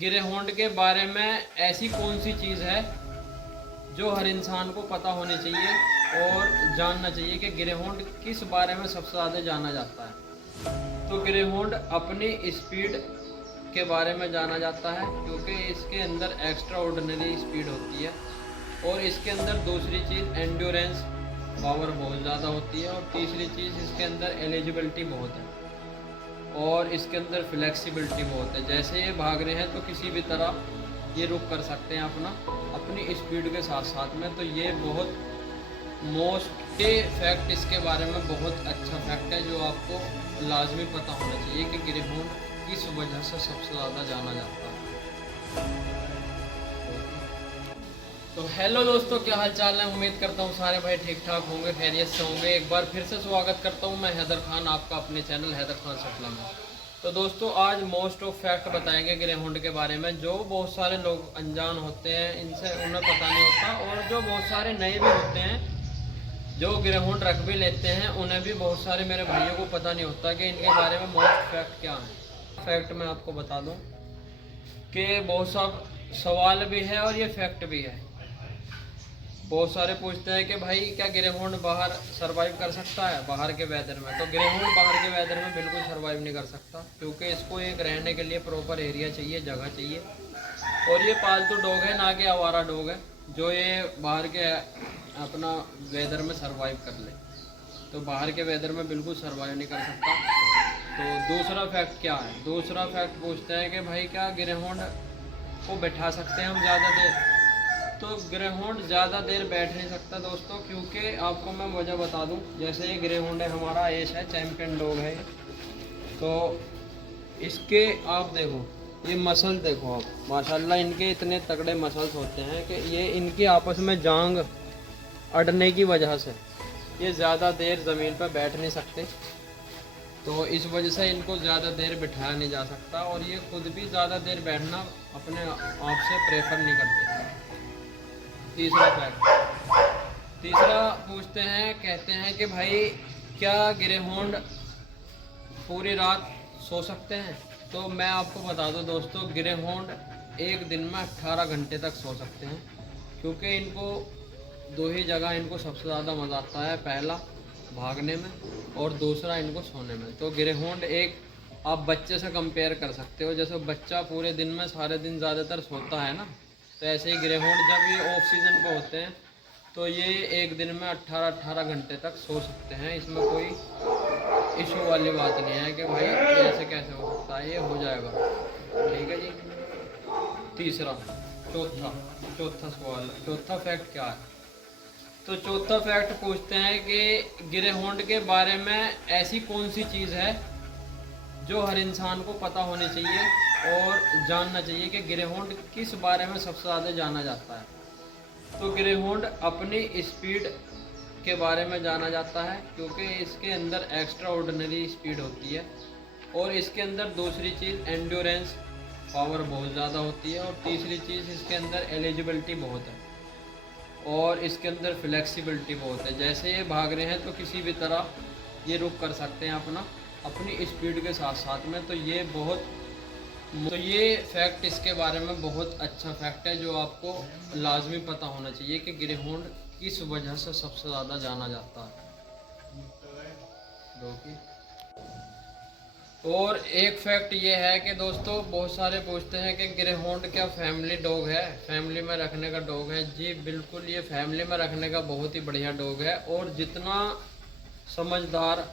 गिरहेंड के बारे में ऐसी कौन सी चीज़ है जो हर इंसान को पता होनी चाहिए और जानना चाहिए कि गिरहेंड किस बारे में सबसे ज़्यादा जाना जाता है। तो गिरहेंड अपनी स्पीड के बारे में जाना जाता है क्योंकि इसके अंदर एक्स्ट्रा ऑर्डिनरी स्पीड होती है, और इसके अंदर दूसरी चीज़ एंड्योरेंस पावर बहुत ज़्यादा होती है, और तीसरी चीज़ इसके अंदर एलिजिबिलिटी बहुत है, और इसके अंदर फ्लेक्सिबिलिटी बहुत है। जैसे ये भाग रहे हैं तो किसी भी तरह ये रुक कर सकते हैं अपनी स्पीड के साथ साथ में। तो ये बहुत मोस्ट फैक्ट इसके बारे में बहुत अच्छा फैक्ट है जो आपको लाजमी पता होना चाहिए कि गिरहेंड किस वजह से सबसे ज़्यादा जाना जाता है। तो हेलो दोस्तों, क्या हाल चाल है। उम्मीद करता हूँ सारे भाई ठीक ठाक होंगे, खैरियत से होंगे। एक बार फिर से स्वागत करता हूँ मैं हैदर खान आपका अपने चैनल हैदर खान सटला में। तो दोस्तों आज मोस्ट ऑफ फैक्ट बताएंगे गिरहेंड के बारे में, जो बहुत सारे लोग अनजान होते हैं, इनसे उन्हें पता नहीं होता, और जो बहुत सारे नए भी होते हैं जो गिरहेंड रख भी लेते हैं उन्हें भी बहुत सारे मेरे भाइयों को पता नहीं होता कि इनके बारे में मोस्ट फैक्ट क्या है। फैक्ट मैं आपको बता दूं कि बहुत सब सवाल भी है और ये फैक्ट भी है। बहुत सारे पूछते हैं कि भाई क्या गिरहेंड बाहर सरवाइव कर सकता है बाहर के वेदर में। तो गिरहेंड बाहर के वेदर में बिल्कुल सरवाइव नहीं कर सकता, क्योंकि इसको एक रहने के लिए प्रॉपर एरिया चाहिए, जगह चाहिए। और ये पालतू डॉग है, ना कि आवारा डॉग है जो ये बाहर के अपना वेदर में सरवाइव कर ले। तो बाहर के वेदर में बिल्कुल सरवाइव नहीं कर सकता। तो दूसरा फैक्ट क्या है, दूसरा फैक्ट पूछते हैं कि भाई क्या गिरहेंड को बैठा सकते हैं हम ज़्यादा देर। तो गिरहेंड ज़्यादा देर बैठ नहीं सकता दोस्तों, क्योंकि आपको मैं वजह बता दूं। जैसे ये गिरहेंड है, हमारा एश है, चैम्पियन डॉग है। तो इसके आप देखो, ये मसल देखो आप, माशाल्लाह इनके इतने तगड़े मसल्स होते हैं कि ये इनकी आपस में जांग अड़ने की वजह से ये ज़्यादा देर ज़मीन पर बैठ नहीं सकते। तो इस वजह से इनको ज़्यादा देर बिठाया नहीं जा सकता, और ये खुद भी ज़्यादा देर बैठना अपने आप से प्रेफर नहीं करते। तीसरा फैक्ट, तीसरा पूछते हैं, कहते हैं कि भाई क्या गिरहेंड पूरी रात सो सकते हैं। तो मैं आपको बता दूं दोस्तों, गिरहेंड एक दिन में 18 घंटे तक सो सकते हैं, क्योंकि इनको दो ही जगह इनको सबसे ज़्यादा मज़ा आता है, पहला भागने में और दूसरा इनको सोने में। तो गिरहेंड एक आप बच्चे से कंपेयर कर सकते हो। जैसे बच्चा पूरे दिन में सारे दिन ज़्यादातर सोता है ना, तो ऐसे ही गिरहेंड जब ये ऑफ सीजन पे होते हैं तो ये एक दिन में 18 घंटे तक सो सकते हैं। इसमें कोई इशू वाली बात नहीं है कि भाई ऐसे कैसे हो सकता है, ये हो जाएगा। ठीक है जी। तीसरा, चौथा सवाल, चौथा फैक्ट क्या है। तो चौथा फैक्ट पूछते हैं कि गिरहेंड के बारे में ऐसी कौन सी चीज़ है जो हर इंसान को पता होनी चाहिए और जानना चाहिए कि गिरहेंड किस बारे में सबसे ज़्यादा जाना जाता है। तो गिरहेंड अपनी स्पीड के बारे में जाना जाता है, क्योंकि इसके अंदर एक्स्ट्रा ऑर्डिनरी स्पीड होती है, और इसके अंदर दूसरी चीज़ एंड्योरेंस पावर बहुत ज़्यादा होती है, और तीसरी चीज़ इसके अंदर एलिजिबिलिटी बहुत है, और इसके अंदर फ्लेक्सिबिलिटी बहुत है। जैसे ये भाग रहे हैं तो किसी भी तरह ये रुक कर सकते हैं अपनी स्पीड के साथ साथ में। तो ये फैक्ट इसके बारे में बहुत अच्छा फैक्ट है जो आपको लाजमी पता होना चाहिए कि गिरहेंड किस वजह से सबसे ज़्यादा जाना जाता है। और एक फैक्ट ये है कि दोस्तों बहुत सारे पूछते हैं कि गिरहेंड क्या फैमिली डॉग है, फैमिली में रखने का डॉग है। जी बिल्कुल, ये फैमिली में रखने का बहुत ही बढ़िया डॉग है, और जितना समझदार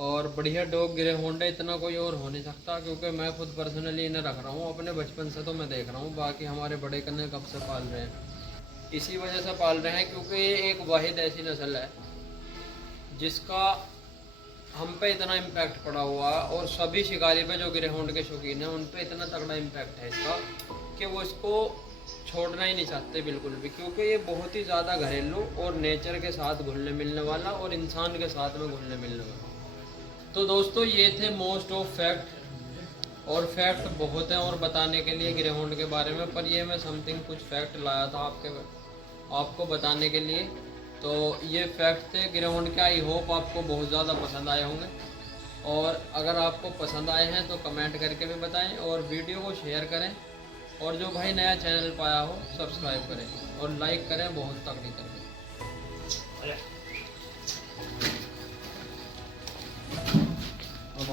और बढ़िया डॉग गिरहेंड है इतना कोई और हो नहीं सकता। क्योंकि मैं खुद पर्सनली इन्हें रख रहा हूँ अपने बचपन से, तो मैं देख रहा हूँ। बाकी हमारे बड़े कन्ने कब से पाल रहे हैं, इसी वजह से पाल रहे हैं, क्योंकि ये एक वाहिद ऐसी नस्ल है जिसका हम पे इतना इम्पैक्ट पड़ा हुआ है, और सभी शिकारी पे जो गिरहेंड के शौकीन हैं उन पे इतना तगड़ा इम्पैक्ट है इसका कि वो इसको छोड़ना ही नहीं चाहते बिल्कुल भी। क्योंकि ये बहुत ही ज़्यादा घरेलू और नेचर के साथ घुलने मिलने वाला और इंसान के साथ में घुलने मिलने वाला। तो दोस्तों ये थे मोस्ट ऑफ फैक्ट, और फैक्ट बहुत हैं और बताने के लिए गिरहेंड के बारे में, पर ये मैं समथिंग कुछ फैक्ट लाया था आपको बताने के लिए। तो ये फैक्ट थे गिरहेंड के। आई होप आपको बहुत ज़्यादा पसंद आए होंगे। और अगर आपको पसंद आए हैं तो कमेंट करके भी बताएं और वीडियो को शेयर करें, और जो भाई नया चैनल पाया हो सब्सक्राइब करें और लाइक करें, बहुत तगड़ी करें। अब